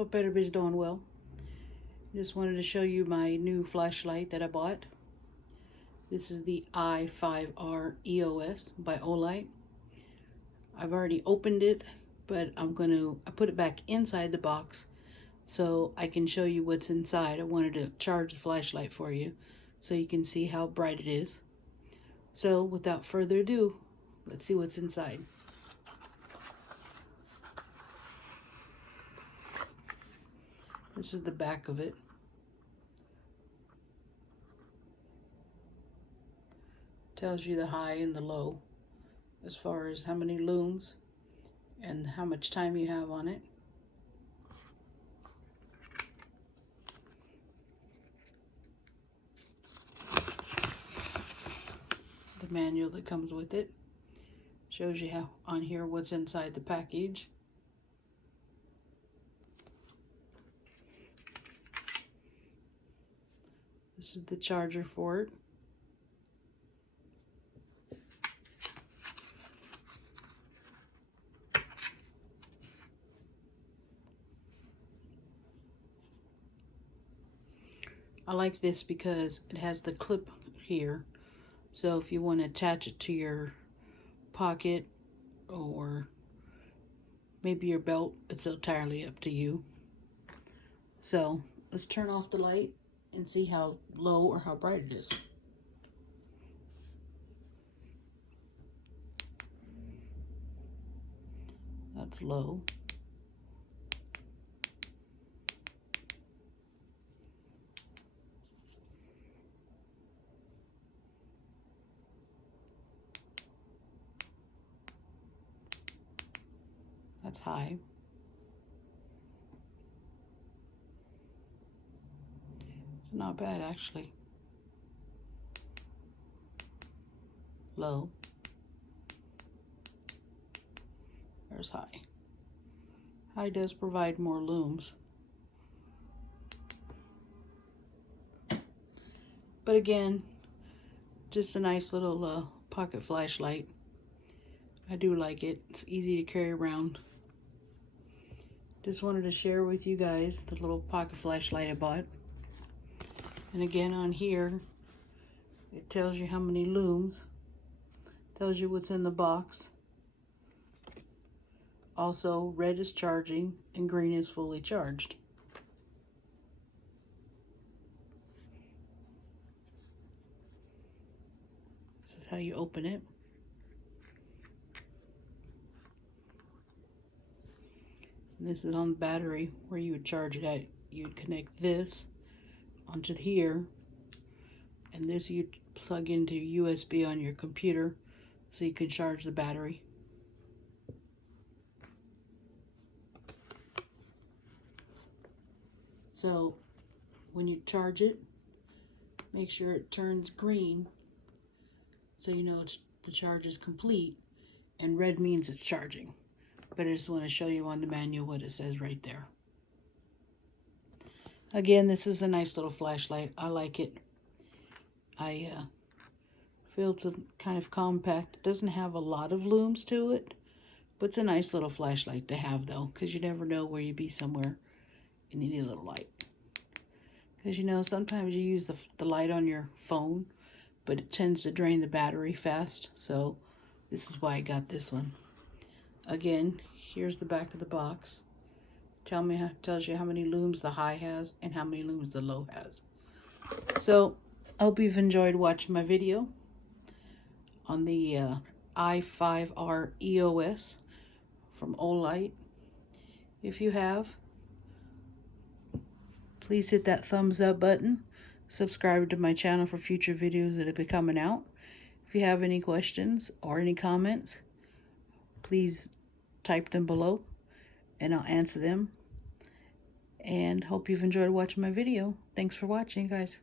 Hope everybody's doing well. Just wanted to show you my new flashlight that I bought. This is the i5R EOS by Olight. I've already opened it, but I put it back inside the box so I can show you what's inside. I wanted to charge the flashlight for you so you can see how bright it is. So without further ado, let's see what's inside. This is the back of it. Tells you the high and the low as far as how many looms and how much time you have on it. The manual that comes with it shows you how on here what's inside the package. This is the charger for it. I like this because it has the clip here, so if you want to attach it to your pocket or maybe your belt, it's entirely up to you. So let's turn off the light and see how low or how bright it is. That's low. That's high. It's not bad actually. Low. There's high. High does provide more looms. But again, just a nice little pocket flashlight. I do like it. It's easy to carry around. Just wanted to share with you guys the little pocket flashlight I bought. And again, on here, it tells you how many looms, tells you what's in the box. Also, red is charging and green is fully charged. This is how you open it. And this is on the battery where you would charge it at. You would connect this onto here, and this you'd plug into USB on your computer so you can charge the battery. So when you charge it, make sure it turns green so you know the charge is complete, and red means it's charging. But I just want to show you on the manual what it says right there. Again, this is a nice little flashlight. I like it. I feel it's kind of compact. It doesn't have a lot of looms to it, but it's a nice little flashlight to have though, because you never know where you'd be somewhere and you need a little light. Because you know, sometimes you use the light on your phone, but it tends to drain the battery fast. So this is why I got this one. Again, here's the back of the box. Tells you how many looms the high has and how many looms the low has. So I hope you've enjoyed watching my video on the i5R EOS from Olight. If you have, please hit that thumbs up button. Subscribe to my channel for future videos that will be coming out. If you have any questions or any comments, please type them below and I'll answer them. And hope you've enjoyed watching my video. Thanks for watching, guys.